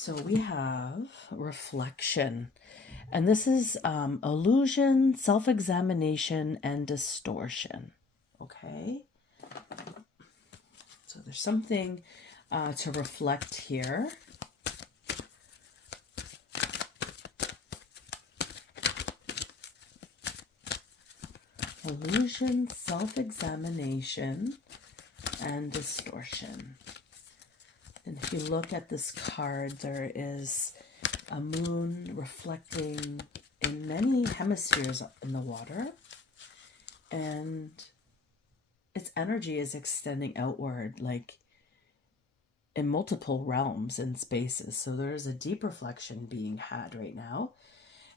So we have reflection, and this is illusion, self-examination, and distortion. Okay, so there's something to reflect here. Illusion, self-examination, and distortion. And if you look at this card, there is a moon reflecting in many hemispheres in the water, and its energy is extending outward, like in multiple realms and spaces. So there's a deep reflection being had right now.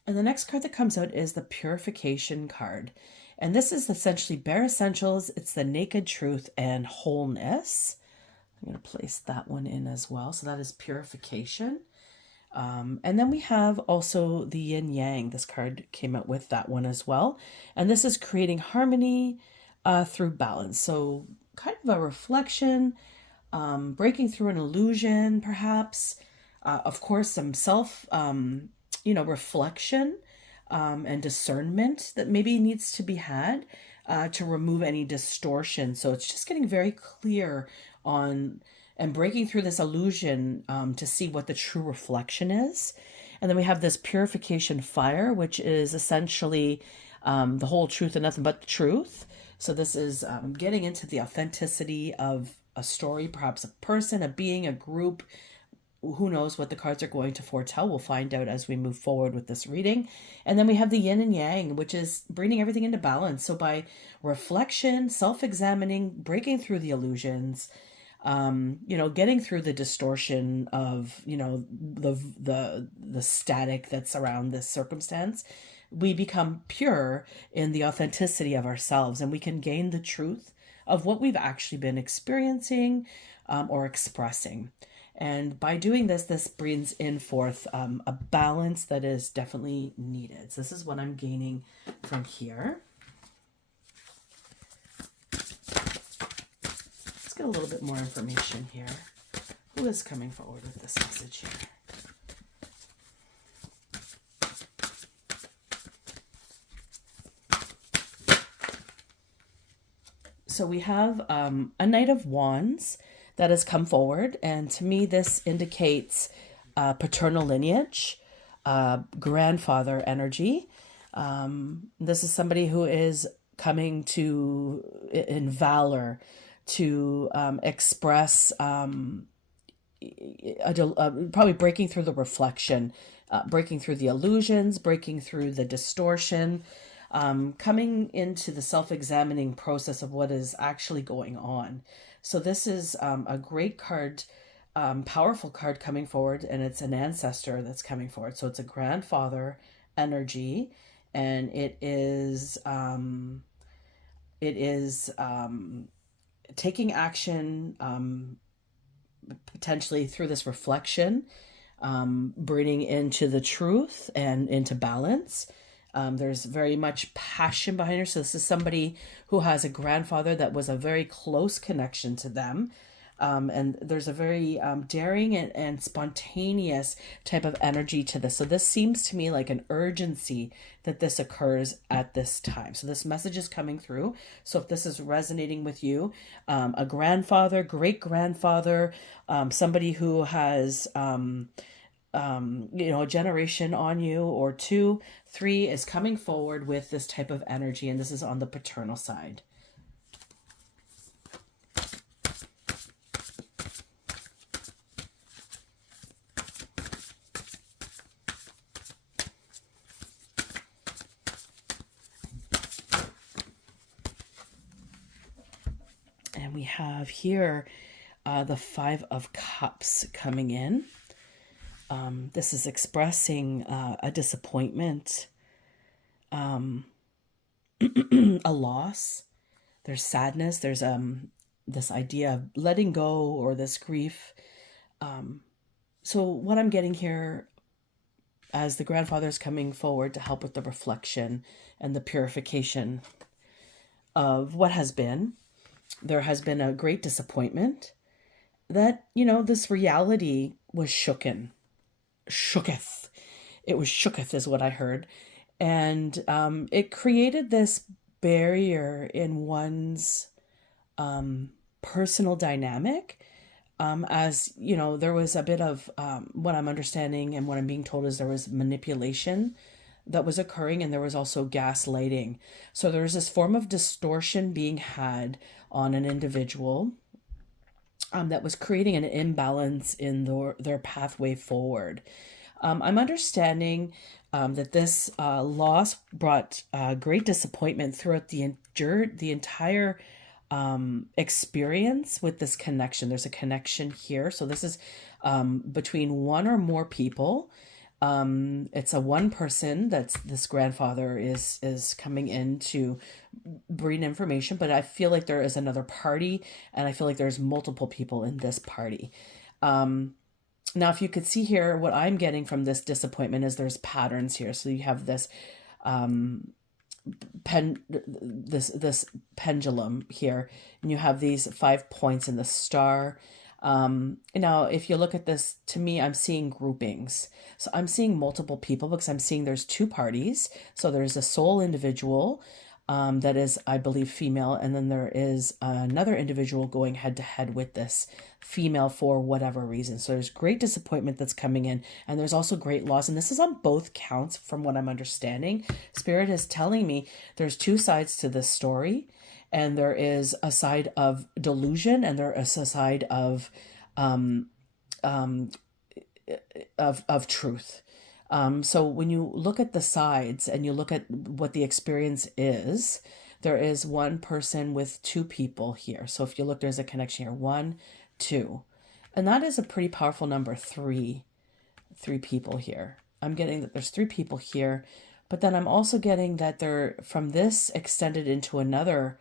And the next card that comes out is the purification card. And this is essentially bare essentials. It's the naked truth and wholeness. I'm going to place that one in as well. So that is purification. And then we have also the yin yang. This card came out with that one as well. And this is creating harmony through balance. So kind of a reflection, breaking through an illusion, perhaps. Of course, some self, reflection and discernment that maybe needs to be had to remove any distortion. So it's just getting very clear on and breaking through this illusion to see what the true reflection is. And then we have this purification fire, which is essentially the whole truth and nothing but the truth. So this is getting into the authenticity of a story, perhaps a person, a being, a group. Who knows what the cards are going to foretell? We'll find out as we move forward with this reading. And then we have the yin and yang, which is bringing everything into balance. So by reflection, self-examining, breaking through the illusions, getting through the distortion of, the static that's around this circumstance, we become pure in the authenticity of ourselves, and we can gain the truth of what we've actually been experiencing or expressing. And by doing this, this brings in forth a balance that is definitely needed. So this is what I'm gaining from here. Let's get a little bit more information here. Who is coming forward with this message here? So we have a Knight of Wands that has come forward, and to me this indicates paternal lineage, grandfather energy. This is somebody who is coming to in valor to express probably breaking through the reflection, breaking through the illusions, breaking through the distortion, coming into the self-examining process of what is actually going on. So this is a great card, powerful card coming forward, and it's an ancestor that's coming forward. So it's a grandfather energy, and it is taking action potentially through this reflection, bringing into the truth and into balance. There's very much passion behind her. So this is somebody who has a grandfather that was a very close connection to them. And there's a very daring and spontaneous type of energy to this. So this seems to me like an urgency that this occurs at this time. So this message is coming through. So if this is resonating with you, a grandfather, great grandfather, somebody who has a generation on you, or 2, 3 is coming forward with this type of energy, and this is on the paternal side. And we have here the 5 of Cups coming in. This is expressing a disappointment, a loss. There's sadness. There's this idea of letting go, or this grief. So what I'm getting here, as the grandfather is coming forward to help with the reflection and the purification of what has been, there has been a great disappointment that, this reality was shooken. shooketh. It was shooketh is what I heard. And it created this barrier in one's personal dynamic. As you know, there was a bit of what I'm understanding and what I'm being told is there was manipulation that was occurring, and there was also gaslighting. So there was this form of distortion being had on an individual that was creating an imbalance in their pathway forward. I'm understanding that this loss brought great disappointment throughout the entire experience with this connection. There's a connection here. So this is between one or more people. It's a one person that's this grandfather is coming in to bring information, but I feel like there is another party, and I feel like there's multiple people in this party. Now, if you could see here, what I'm getting from this disappointment is there's patterns here. So you have this this pendulum here, and you have these 5 points in the star. Now, if you look at this, to me, I'm seeing groupings. So I'm seeing multiple people because I'm seeing there's two parties. So there's a sole individual that is, I believe, female, and then there is another individual going head to head with this female for whatever reason. So there's great disappointment that's coming in, and there's also great loss. And this is on both counts from what I'm understanding. Spirit is telling me there's two sides to this story, and there is a side of delusion, and there is a side of truth. So when you look at the sides and you look at what the experience is, there is one person with two people here. So if you look, there's a connection here, 1, 2, and that is a pretty powerful number, three people here. I'm getting that there's 3 people here, but then I'm also getting that they're from this extended into another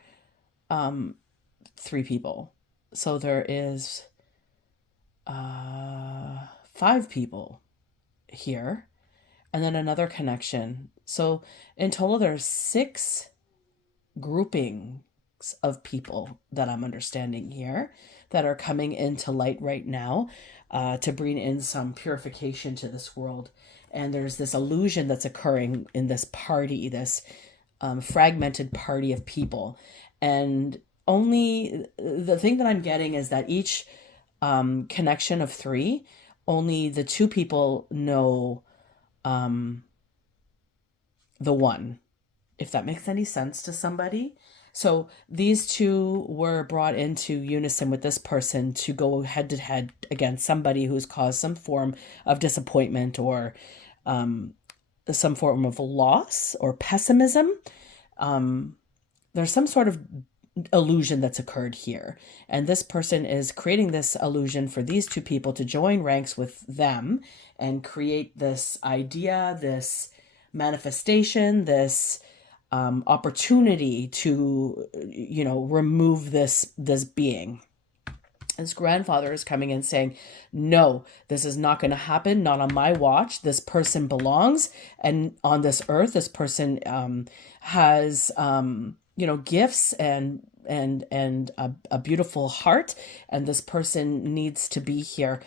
3 people. So there is 5 people here, and then another connection. So in total, there's 6 groupings of people that I'm understanding here that are coming into light right now to bring in some purification to this world. And there's this illusion that's occurring in this party, this fragmented party of people. And only the thing that I'm getting is that each connection of 3, only the 2 people know the one, if that makes any sense to somebody. So these 2 were brought into unison with this person to go head to head against somebody who's caused some form of disappointment or some form of loss or pessimism. There's some sort of illusion that's occurred here, and this person is creating this illusion for these 2 people to join ranks with them and create this idea, this manifestation, this opportunity to, remove this being. This grandfather is coming in saying, no, this is not going to happen, not on my watch. This person belongs, and on this earth, this person has gifts and a beautiful heart, and this person needs to be here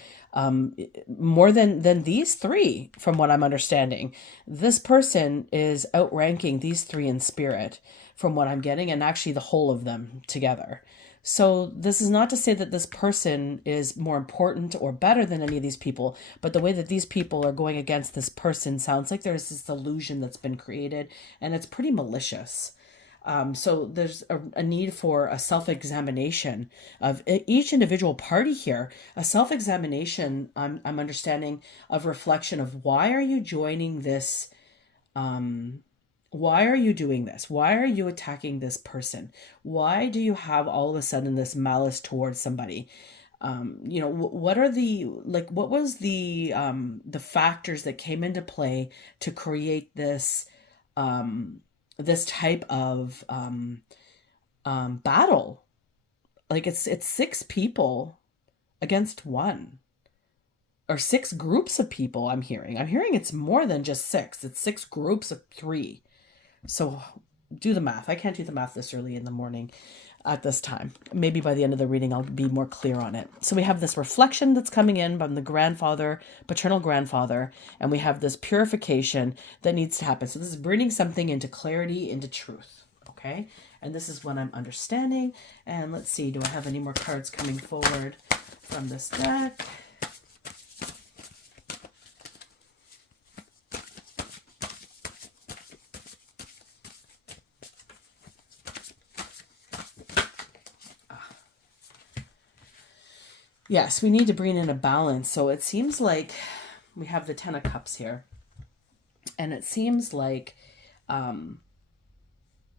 more than these 3, from what I'm understanding. This person is outranking these 3 in spirit, from what I'm getting, and actually the whole of them together. So this is not to say that this person is more important or better than any of these people, but the way that these people are going against this person sounds like there's this illusion that's been created, and it's pretty malicious. So there's a need for a self-examination of each individual party here, a self-examination, I'm understanding, of reflection of why are you joining this, why are you doing this? Why are you attacking this person? Why do you have all of a sudden this malice towards somebody? What are what was the factors that came into play to create this, this type of battle? Like it's 6 people against 1, or 6 groups of people. I'm hearing it's more than just 6. It's 6 groups of 3. So do the math. I can't do the math this early in the morning. at this time. Maybe by the end of the reading, I'll be more clear on it. So we have this reflection that's coming in from the grandfather, paternal grandfather, and we have this purification that needs to happen. So this is bringing something into clarity, into truth. Okay. And this is what I'm understanding. And let's see, do I have any more cards coming forward from this deck? Yes, we need to bring in a balance. So it seems like we have the Ten of Cups here. And it seems like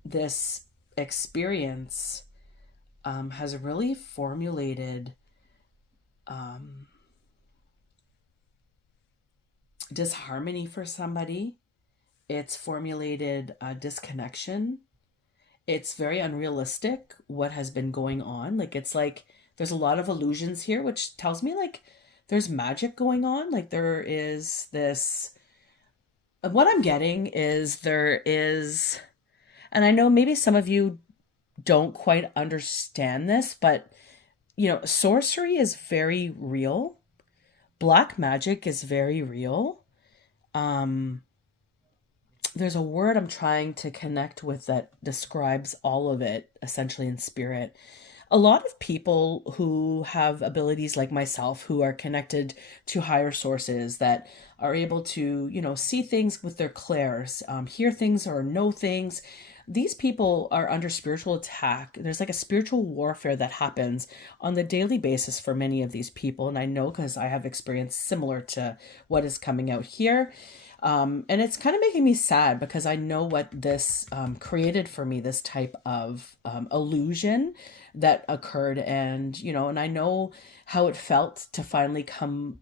this experience has really formulated disharmony for somebody. It's formulated disconnection. It's very unrealistic what has been going on. Like, it's like there's a lot of illusions here, which tells me like there's magic going on. Like there is this, what I'm getting is there is, and I know maybe some of you don't quite understand this, but you know, sorcery is very real. Black magic is very real. There's a word I'm trying to connect with that describes all of it, essentially in spirit. A lot of people who have abilities like myself, who are connected to higher sources, that are able to, you know, see things with their clairs, hear things or know things. These people are under spiritual attack. There's like a spiritual warfare that happens on the daily basis for many of these people. And I know because I have experience similar to what is coming out here. And it's kind of making me sad because I know what this created for me, this type of illusion that occurred. And, you know, and I know how it felt to finally come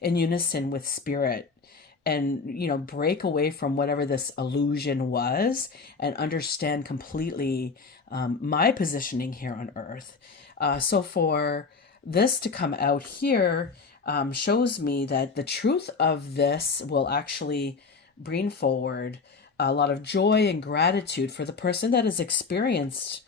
in unison with spirit and, you know, break away from whatever this illusion was and understand completely my positioning here on earth. So for this to come out here shows me that the truth of this will actually bring forward a lot of joy and gratitude for the person that has experienced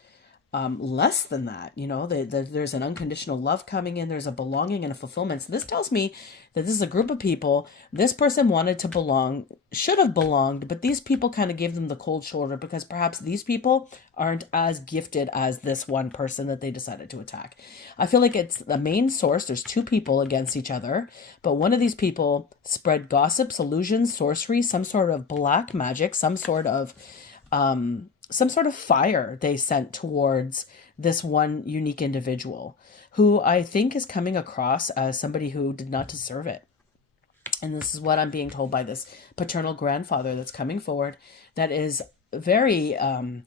less than that. You know, there's an unconditional love coming in, there's a belonging and a fulfillment. So this tells me that this is a group of people. This person wanted to belong, should have belonged, but these people kind of gave them the cold shoulder because perhaps these people aren't as gifted as this one person that they decided to attack. I feel like it's the main source. There's two people against each other, but one of these people spread gossips, illusions, sorcery, some sort of black magic, some sort of fire they sent towards this one unique individual who I think is coming across as somebody who did not deserve it. And this is what I'm being told by this paternal grandfather that's coming forward that is very a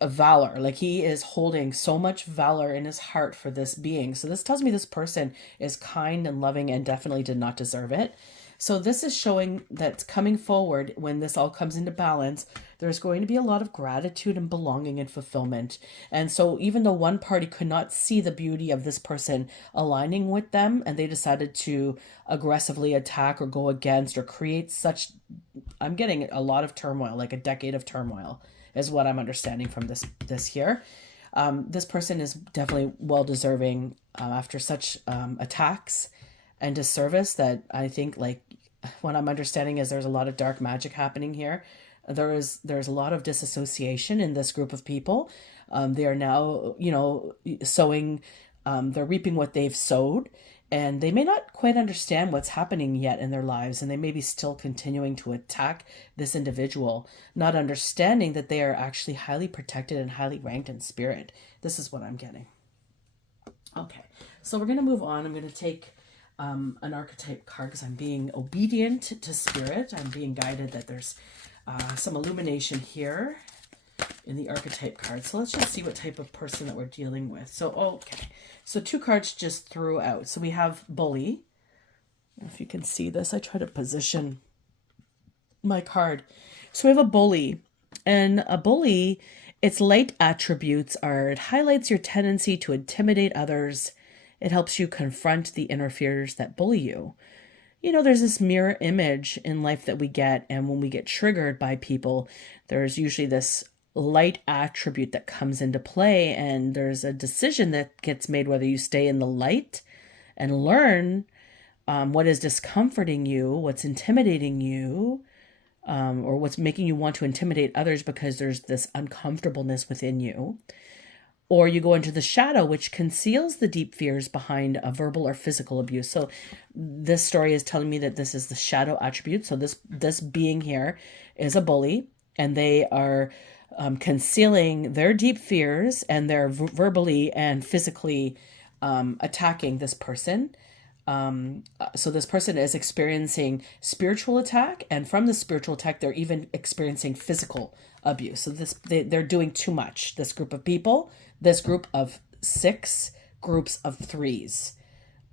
valor. Like he is holding so much valor in his heart for this being. So this tells me this person is kind and loving and definitely did not deserve it. So this is showing that coming forward, when this all comes into balance, there's going to be a lot of gratitude and belonging and fulfillment. And so even though one party could not see the beauty of this person aligning with them, and they decided to aggressively attack or go against or create such, I'm getting a lot of turmoil, like a decade of turmoil is what I'm understanding from this here. This person is definitely well deserving after such attacks and disservice that I think, like, what I'm understanding is there's a lot of dark magic happening here. There's a lot of disassociation in this group of people. They are now, you know, sowing, they're reaping what they've sowed, and they may not quite understand what's happening yet in their lives, and they may be still continuing to attack this individual, not understanding that they are actually highly protected and highly ranked in spirit. This is what I'm getting. Okay, so we're going to move on. I'm going to take an archetype card because I'm being obedient to spirit. I'm being guided that there's some illumination here in the archetype card. So let's just see what type of person that we're dealing with. So, okay. So two cards just threw out. So we have bully. If you can see this, I try to position my card. So we have a bully, and a bully, its light attributes are it highlights your tendency to intimidate others. It helps you confront the inner fears that bully you. You know, there's this mirror image in life that we get, and when we get triggered by people, there's usually this light attribute that comes into play, and there's a decision that gets made whether you stay in the light and learn what is discomforting you, what's intimidating you, or what's making you want to intimidate others because there's this uncomfortableness within you. Or you go into the shadow, which conceals the deep fears behind a verbal or physical abuse. So this story is telling me that this is the shadow attribute. So this being here is a bully, and they are concealing their deep fears, and they're verbally and physically attacking this person. So this person is experiencing spiritual attack, and from the spiritual attack, they're even experiencing physical abuse. So they're doing too much. This group of people, this group of 6 groups of 3s,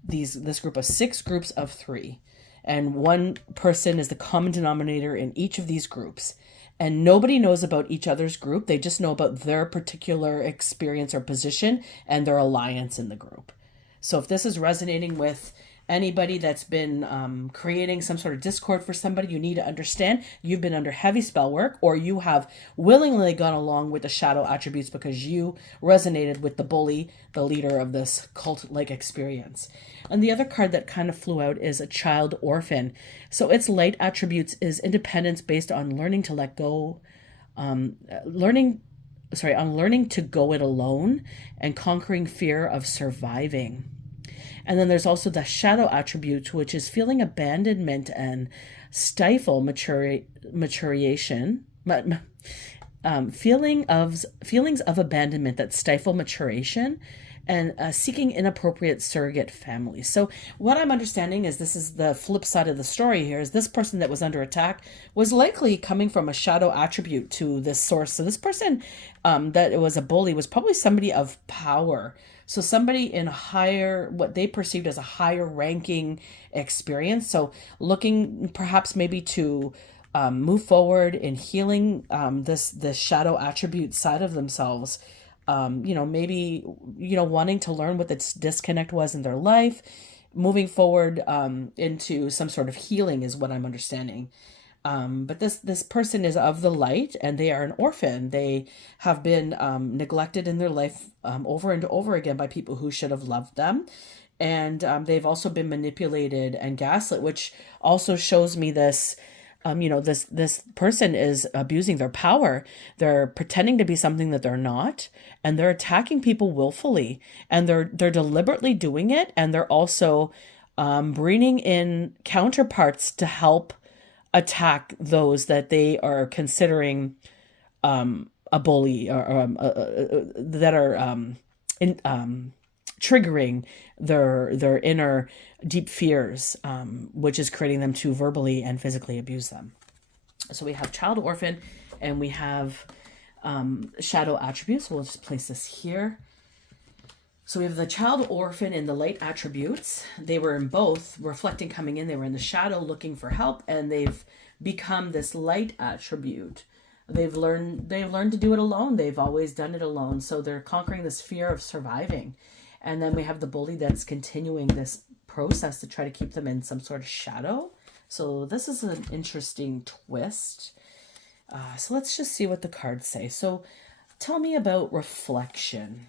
this group of 6 groups of 3, and one person is the common denominator in each of these groups. And nobody knows about each other's group. They just know about their particular experience or position and their alliance in the group. So if this is resonating with anybody that's been creating some sort of discord for somebody, you need to understand you've been under heavy spell work, or you have willingly gone along with the shadow attributes because you resonated with the bully, the leader of this cult-like experience. And the other card that kind of flew out is a child orphan. So its light attributes is independence based on learning to let go, on learning to go it alone, and conquering fear of surviving. And then there's also the shadow attribute, which is feeling abandonment and stifle maturation, feelings of abandonment that stifle maturation, and seeking inappropriate surrogate families. So what I'm understanding is this is the flip side of the story here, is this person that was under attack was likely coming from a shadow attribute to this source. So this person that was a bully was probably somebody of power. So somebody in higher, what they perceived as a higher ranking experience. So looking perhaps maybe to move forward in healing this shadow attribute side of themselves. Maybe, wanting to learn what the disconnect was in their life, moving forward into some sort of healing is what I'm understanding. But this person is of the light, and they are an orphan. They have been neglected in their life over and over again by people who should have loved them. And they've also been manipulated and gaslit, which also shows me this. This person is abusing their power. They're pretending to be something that they're not, and they're attacking people willfully, and they're deliberately doing it, and they're also bringing in counterparts to help attack those that they are considering a bully, or that are triggering their inner deep fears, which is creating them to verbally and physically abuse them. So we have child orphan, and we have shadow attributes. We'll just place this here. So we have the child orphan in the light attributes. They were in both, reflecting coming in. They were in the shadow looking for help, and they've become this light attribute. They've learned to do it alone. They've always done it alone. So they're conquering this fear of surviving. And then we have the bully that's continuing this process to try to keep them in some sort of shadow. So this is an interesting twist. So let's just see what the cards say. So tell me about reflection.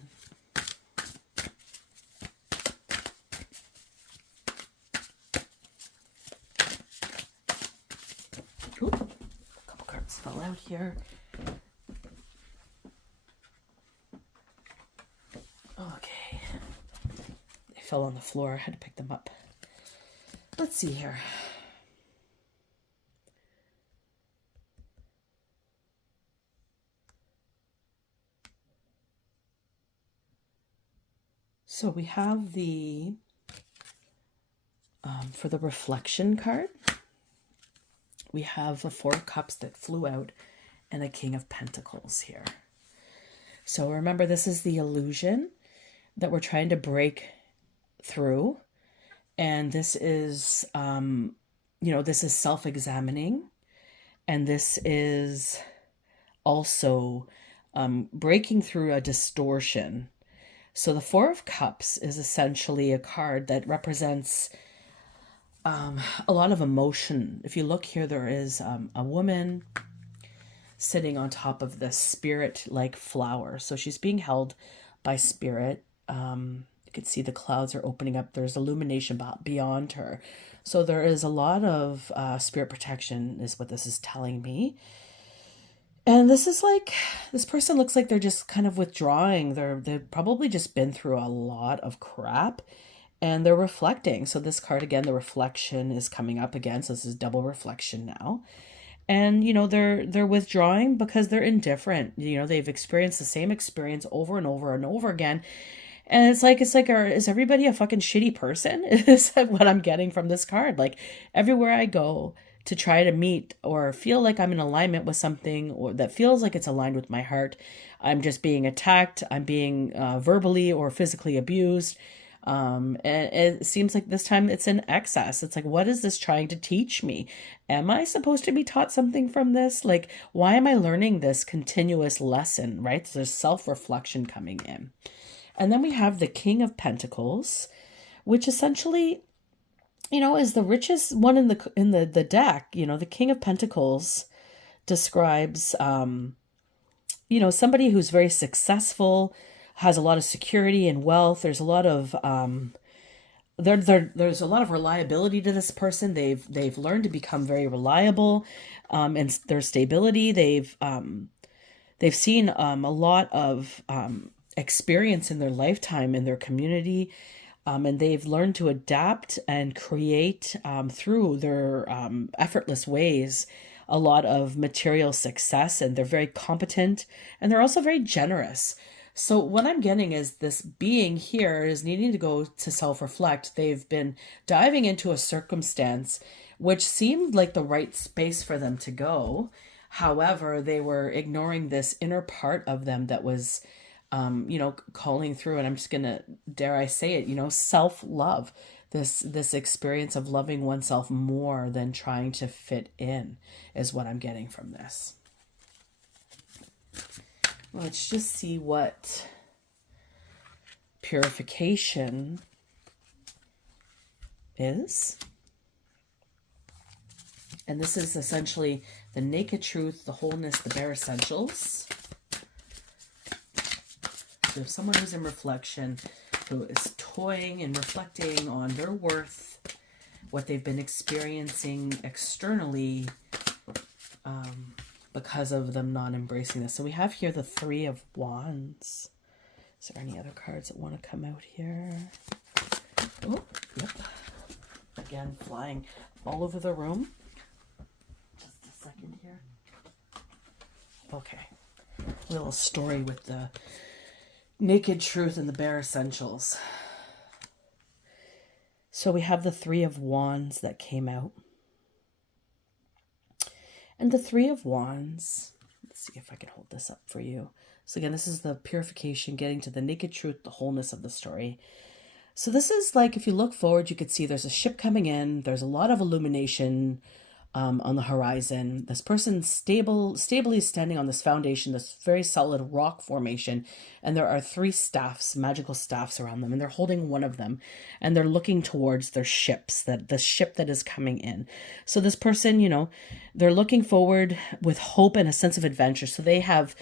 Ooh, a couple cards fell out here. Okay. They fell on the floor. I had to pick them up. Let's see here. So we have the, for the reflection card, we have a 4 of Cups that flew out and a King of Pentacles here. So remember, this is the illusion that we're trying to break through. And this is, this is self-examining. And this is also breaking through a distortion. So the 4 of Cups is essentially a card that represents a lot of emotion. If you look here, there is a woman sitting on top of this spirit-like flower. So she's being held by spirit. You can see the clouds are opening up. There's illumination beyond her. So there is a lot of spirit protection is what this is telling me. And this is like, this person looks like they're just kind of withdrawing. They've probably just been through a lot of crap and they're reflecting. So this card again, the reflection is coming up again. So this is double reflection now. And, you know, they're withdrawing because they're indifferent. You know, they've experienced the same experience over and over and over again. And it's like, is everybody a fucking shitty person? Is what I'm getting from this card. Like everywhere I go to try to meet or feel like I'm in alignment with something or that feels like it's aligned with my heart, I'm just being attacked. I'm being verbally or physically abused. And it seems like this time it's in excess. It's like, what is this trying to teach me? Am I supposed to be taught something from this? Like, why am I learning this continuous lesson, right? So there's self-reflection coming in. And then we have the King of Pentacles, which essentially, you know, is the richest one in the deck. You know, the King of Pentacles describes, you know, somebody who's very successful, has a lot of security and wealth. There's a lot of there's a lot of reliability to this person. They've learned to become very reliable, and their stability. They've seen a lot of experience in their lifetime in their community, and they've learned to adapt and create through their effortless ways a lot of material success, and they're very competent and they're also very generous. So what I'm getting is this being here is needing to go to self-reflect. They've been diving into a circumstance which seemed like the right space for them to go. However, they were ignoring this inner part of them that was, you know, calling through. And I'm just going to, dare I say it, you know, self-love. This experience of loving oneself more than trying to fit in is what I'm getting from this. Let's just see what purification is. And this is essentially the naked truth, the wholeness, the bare essentials. So if someone who's in reflection, who is toying and reflecting on their worth, what they've been experiencing externally, because of them not embracing this. So we have here the Three of Wands. Is there any other cards that want to come out here? Oh, yep. Again, flying all over the room. Just a second here. Okay. A little story with the naked truth and the bare essentials. So we have the Three of Wands that came out. And the Three of Wands, let's see if I can hold this up for you. So again, this is the purification, getting to the naked truth, the wholeness of the story. So this is like, if you look forward, you could see there's a ship coming in. There's a lot of illumination on the horizon. This person's stably standing on this foundation, this very solid rock formation. And there are three staffs, magical staffs around them. And they're holding one of them. And they're looking towards their ships, the ship that is coming in. So this person, you know, they're looking forward with hope and a sense of adventure. So they have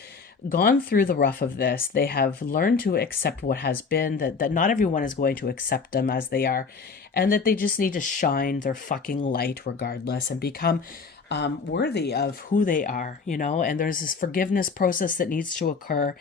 gone through the rough of this. They have learned to accept what has been, that not everyone is going to accept them as they are, and that they just need to shine their fucking light regardless and become worthy of who they are, you know. And there's this forgiveness process that needs to occur.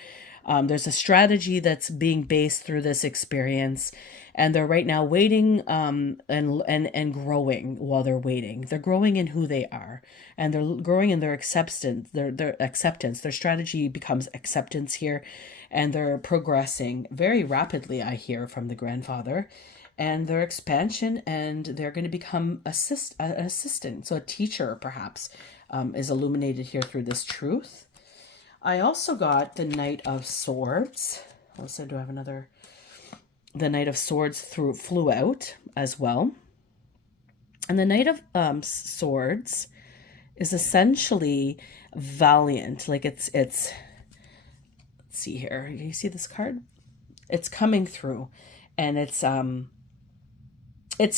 There's a strategy that's being based through this experience, and they're right now waiting and growing while they're waiting. They're growing in who they are, and they're growing in their acceptance. Their acceptance. Their strategy becomes acceptance here, and they're progressing very rapidly. I hear from the grandfather, and their expansion, and they're going to become an assistant. So a teacher perhaps is illuminated here through this truth. I also got the Knight of Swords. Also, do I have another? The Knight of Swords flew out as well. And the Knight of Swords is essentially valiant. Like it's let's see here. You see this card? It's coming through, and it's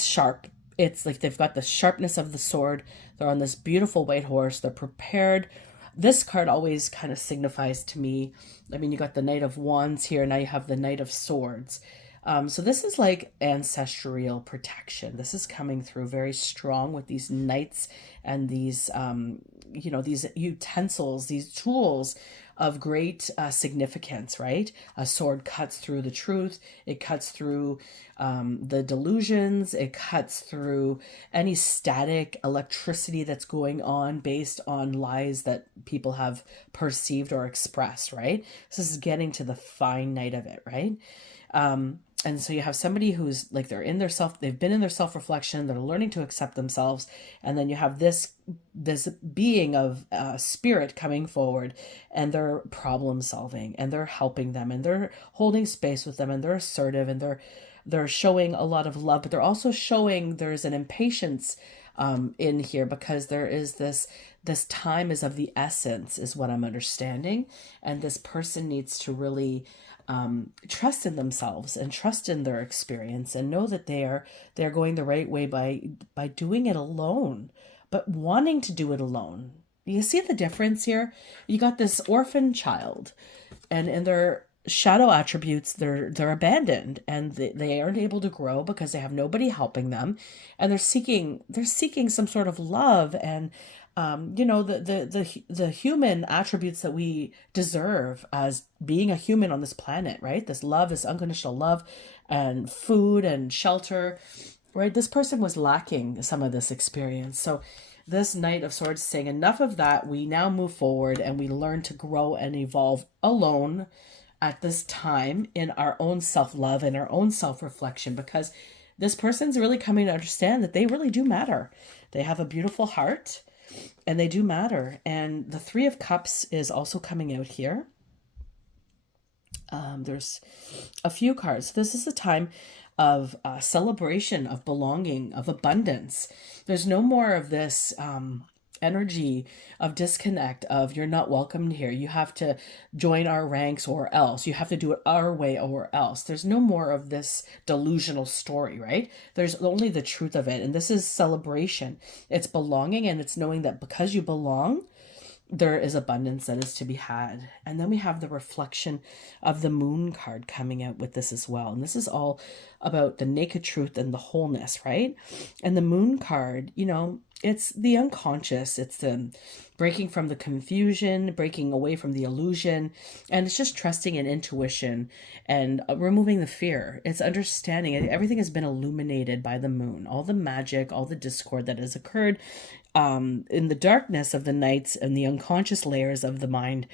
sharp. It's like they've got the sharpness of the sword. They're on this beautiful white horse. They're prepared this card always kind of signifies to me, I mean, you got the Knight of Wands here, now you have the Knight of Swords. So this is like ancestral protection. This is coming through very strong with these knights and these, these utensils, these tools of great significance, right? A sword cuts through the truth. It cuts through the delusions. It cuts through any static electricity that's going on based on lies that people have perceived or expressed, right? So this is getting to the fine night of it, right? And so you have somebody who's like, they've been in their self-reflection, they're learning to accept themselves. And then you have this being of spirit coming forward, and they're problem solving, and they're helping them, and they're holding space with them, and they're assertive, and they're showing a lot of love, but they're also showing there's an impatience in here, because there is this time is of the essence, is what I'm understanding. And this person needs to really trust in themselves and trust in their experience, and know that they're going the right way by doing it alone, but wanting to do it alone. You see the difference here? You got this orphan child, and in their shadow attributes, they're abandoned, and they aren't able to grow because they have nobody helping them, and they're seeking some sort of love and the human attributes that we deserve as being a human on this planet, right? This love, this unconditional love, and food and shelter, right? This person was lacking some of this experience. So this Knight of Swords is saying, enough of that. We now move forward and we learn to grow and evolve alone at this time in our own self-love and our own self-reflection, because this person's really coming to understand that they really do matter. They have a beautiful heart, and they do matter. And the Three of Cups is also coming out here. There's a few cards. This is a time of celebration, of belonging, of abundance. There's no more of this energy of disconnect, of you're not welcomed here. You have to join our ranks or else. You have to do it our way or else. There's no more of this delusional story, right? There's only the truth of it. And this is celebration. It's belonging, and it's knowing that because you belong, there is abundance that is to be had. And then we have the reflection of the Moon card coming out with this as well. And this is all about the naked truth and the wholeness, right? And the Moon card, it's the unconscious. It's the breaking from the confusion, breaking away from the illusion. And it's just trusting in intuition and removing the fear. It's understanding. Everything has been illuminated by the moon. All the magic, all the discord that has occurred in the darkness of the nights and the unconscious layers of the mind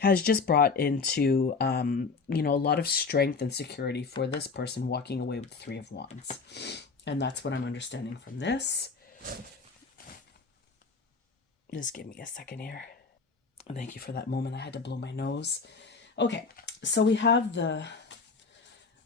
has just brought into, a lot of strength and security for this person walking away with the Three of Wands. And that's what I'm understanding from this. Just give me a second here. Thank you for that moment. I had to blow my nose. Okay, so we have the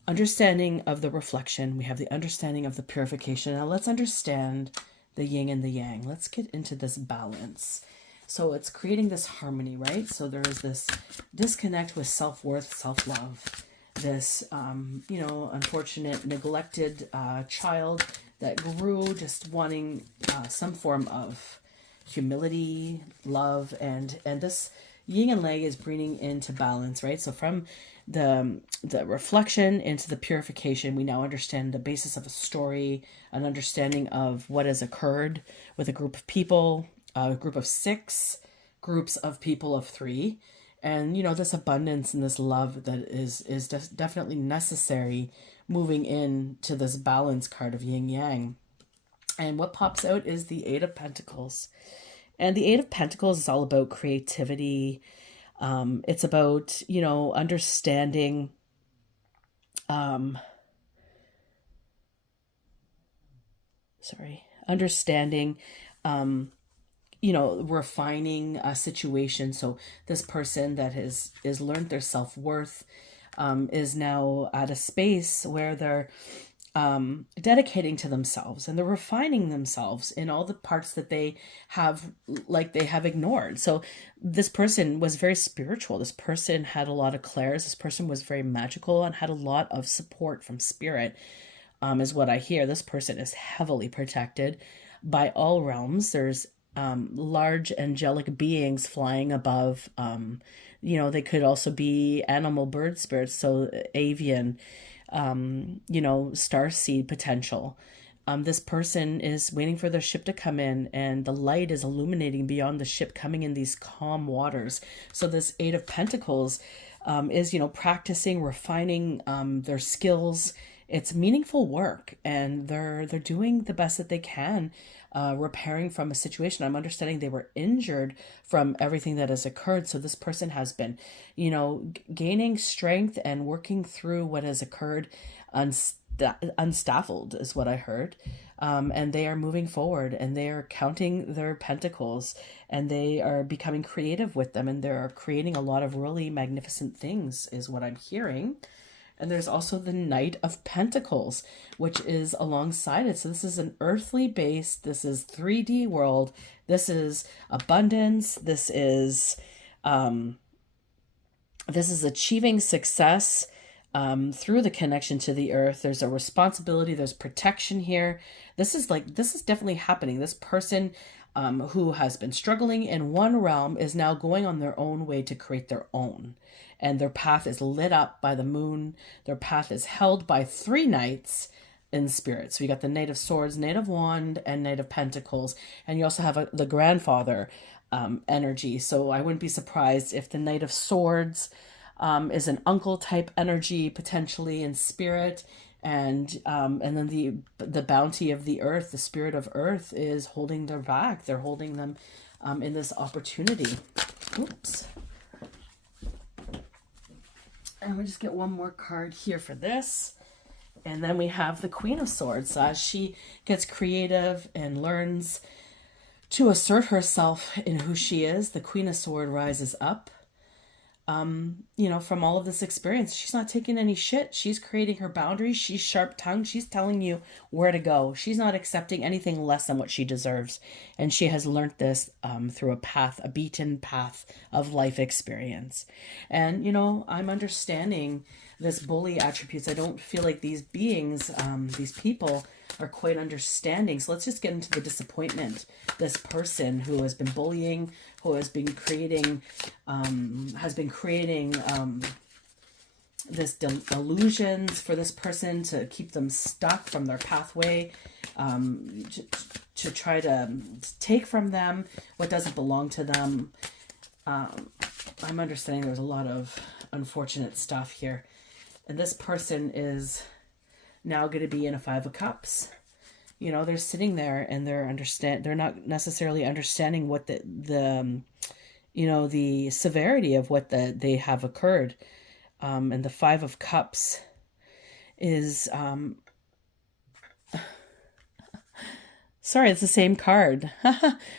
understanding of the reflection. We have the understanding of the purification. Now let's understand the yin and the yang. Let's get into this balance. So it's creating this harmony, right? So there is this disconnect with self-worth, self-love. This, unfortunate, neglected child that grew just wanting some form of humility, love, and this yin and yang is bringing into balance, right? So from the reflection into the purification, we now understand the basis of a story, an understanding of what has occurred with a group of people, a group of 6, groups of people of 3, and this abundance and this love that is definitely necessary moving into this balance card of yin yang. And what pops out is the Eight of Pentacles. And the Eight of Pentacles is all about creativity. It's about, understanding, refining a situation. So this person that is learned their self-worth is now at a space where they're dedicating to themselves, and they're refining themselves in all the parts that they have ignored. So this person was very spiritual. This person had a lot of clairs. This person was very magical and had a lot of support from spirit, is what I hear. This person is heavily protected by all realms. There's large angelic beings flying above. They could also be animal bird spirits, so avian, starseed potential. This person is waiting for their ship to come in, and the light is illuminating beyond the ship, coming in these calm waters. So this Eight of Pentacles is, practicing, refining their skills. It's meaningful work, and they're doing the best that they can, repairing from a situation. I'm understanding they were injured from everything that has occurred. So this person has been, gaining strength and working through what has occurred, unstaffled is what I heard. And they are moving forward, and they are counting their pentacles, and they are becoming creative with them, and they're creating a lot of really magnificent things is what I'm hearing. And there's also the Knight of Pentacles, which is alongside it. So this is an earthly base. This is 3D world. This is abundance. This is achieving success through the connection to the earth. There's a responsibility. There's protection here. This is definitely happening. This person who has been struggling in one realm is now going on their own way to create their own. And their path is lit up by the moon. Their path is held by 3 knights in spirit. So you got the Knight of Swords, Knight of Wand, and Knight of Pentacles. And you also have the grandfather energy. So I wouldn't be surprised if the Knight of Swords is an uncle type energy, potentially in spirit. And then the bounty of the earth, the spirit of earth, is holding their back. They're holding them in this opportunity. Oops. And we just get one more card here for this. And then we have the Queen of Swords. She gets creative and learns to assert herself in who she is. The Queen of Swords rises up, from all of this experience. She's not taking any shit. She's creating her boundaries. She's sharp-tongued. She's telling you where to go. She's not accepting anything less than what she deserves. And she has learned this through a beaten path of life experience. And, I'm understanding this bully attributes. I don't feel like these beings, these people, are quite understanding. So let's just get into the disappointment. This person who has been bullying, who has been creating, this illusions for this person to keep them stuck from their pathway, to try to take from them what doesn't belong to them. I'm understanding there's a lot of unfortunate stuff here. And this person is now going to be in a 5 of Cups. They're sitting there and they're not necessarily understanding what the severity of what they have occurred. And the 5 of Cups is, sorry, it's the same card.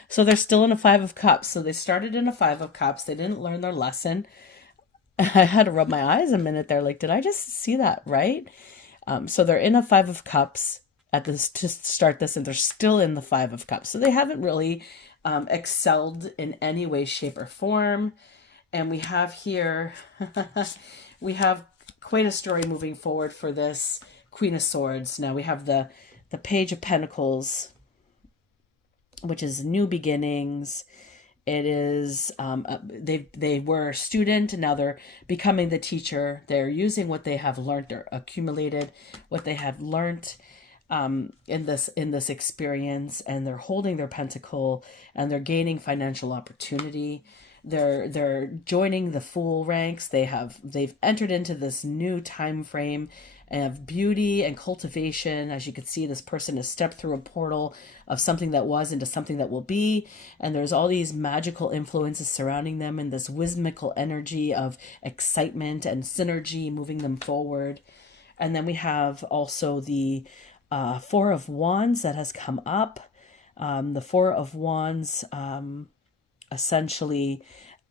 So they're still in a 5 of Cups. So they started in a 5 of Cups. They didn't learn their lesson. I had to rub my eyes a minute there. Like, did I just see that right? So they're in a 5 of Cups at this to start this, and they're still in the 5 of Cups. So they haven't really excelled in any way, shape, or form. And we have here, we have quite a story moving forward for this Queen of Swords. Now we have the Page of Pentacles, which is new beginnings. It is, they were a student, and now they're becoming the teacher. They're using what they have learned or accumulated, what they have learned in this experience, and they're holding their pentacle, and they're gaining financial opportunity. They're joining the Fool ranks. They've entered into this new time frame of beauty and cultivation. As you can see, this person has stepped through a portal of something that was into something that will be. And there's all these magical influences surrounding them, and this whimsical energy of excitement and synergy moving them forward. And then we have also the 4 of Wands that has come up. The 4 of Wands essentially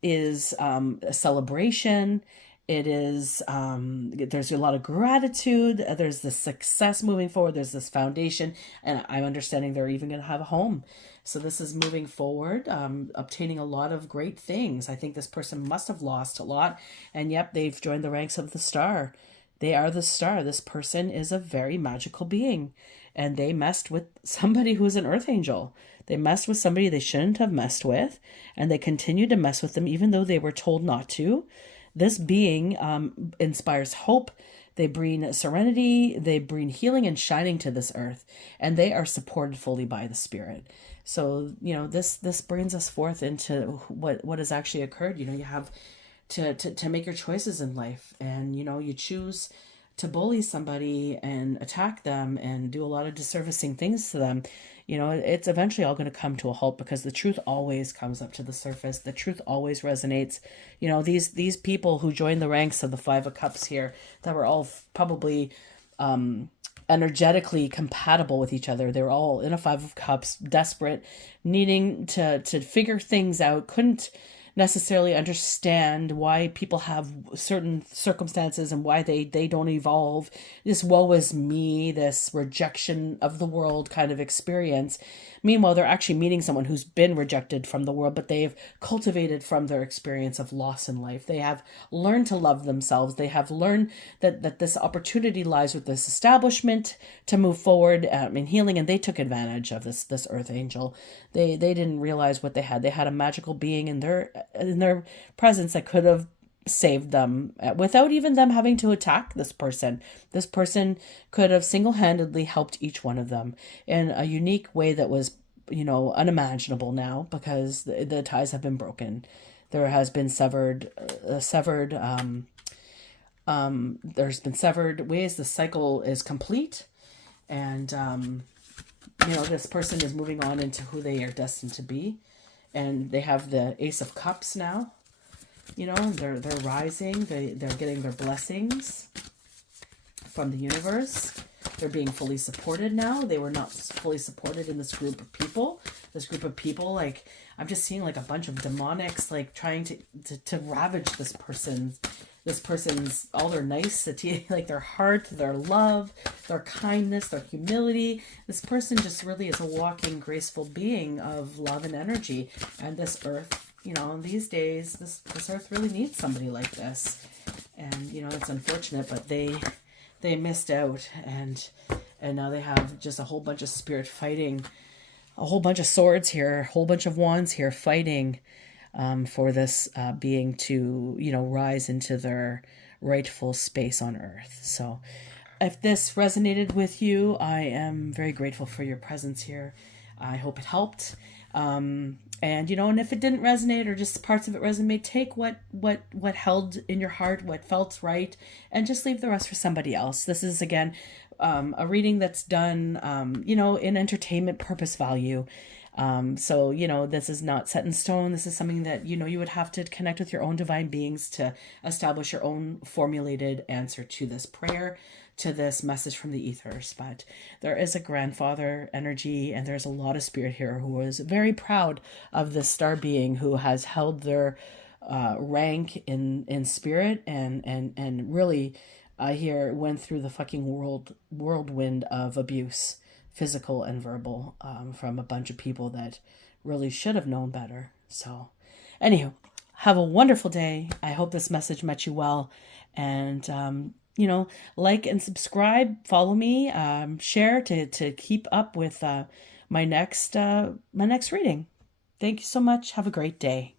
is a celebration. It is, there's a lot of gratitude. There's this success moving forward. There's this foundation. And I'm understanding they're even going to have a home. So this is moving forward, obtaining a lot of great things. I think this person must have lost a lot. And yep, they've joined the ranks of the Star. They are the star. This person is a very magical being, and they messed with somebody who's an earth angel. They messed with somebody they shouldn't have messed with, and they continue to mess with them even though they were told not to. This being inspires hope. They bring serenity, they bring healing and shining to this earth, and they are supported fully by the spirit. So, this brings us forth into what has actually occurred. You have to make your choices in life, and you choose to bully somebody and attack them and do a lot of disservicing things to them. It's eventually all going to come to a halt, because the truth always comes up to the surface. The truth always resonates. These people who joined the ranks of the Five of Cups here, that were all probably energetically compatible with each other. They were all in a Five of Cups, desperate, needing to figure things out, couldn't necessarily understand why people have certain circumstances and why they don't evolve. This woe is me, this rejection of the world kind of experience. Meanwhile, they're actually meeting someone who's been rejected from the world, but they've cultivated from their experience of loss in life. They have learned to love themselves. They have learned that this opportunity lies with this establishment to move forward in healing, and they took advantage of this earth angel. They didn't realize what they had. They had a magical being in their presence that could have saved them without even them having to attack this person. This person could have single-handedly helped each one of them in a unique way that was, unimaginable now, because the ties have been broken. There has been there's been severed ways. The cycle is complete, and this person is moving on into who they are destined to be, and they have the Ace of Cups now. They're rising. They're getting their blessings from the universe. They're being fully supported now. They were not fully supported in this group of people. Like, I'm just seeing like a bunch of demonics like trying to ravage this person's all their nicety, like their heart, their love, their kindness, their humility. This person just really is a walking, graceful being of love and energy. And this earth, these days, this earth really needs somebody like this. And, it's unfortunate, but they missed out. And now they have just a whole bunch of spirit fighting, a whole bunch of swords here, a whole bunch of wands here fighting for this being to, rise into their rightful space on earth. So if this resonated with you, I am very grateful for your presence here. I hope it helped. And if it didn't resonate, or just parts of it resonate, take what held in your heart, what felt right, and just leave the rest for somebody else. This is, again, a reading that's done, in entertainment purpose value. So, this is not set in stone. This is something that, you would have to connect with your own divine beings to establish your own formulated answer to this prayer, to this message from the ethers. But there is a grandfather energy, and there's a lot of spirit here who is very proud of this star being who has held their rank in spirit, and really, I hear, went through the fucking whirlwind of abuse, physical and verbal, from a bunch of people that really should have known better. So, anywho, have a wonderful day. I hope this message met you well, and like and subscribe, follow me, share to keep up with my next reading. Thank you so much. Have a great day.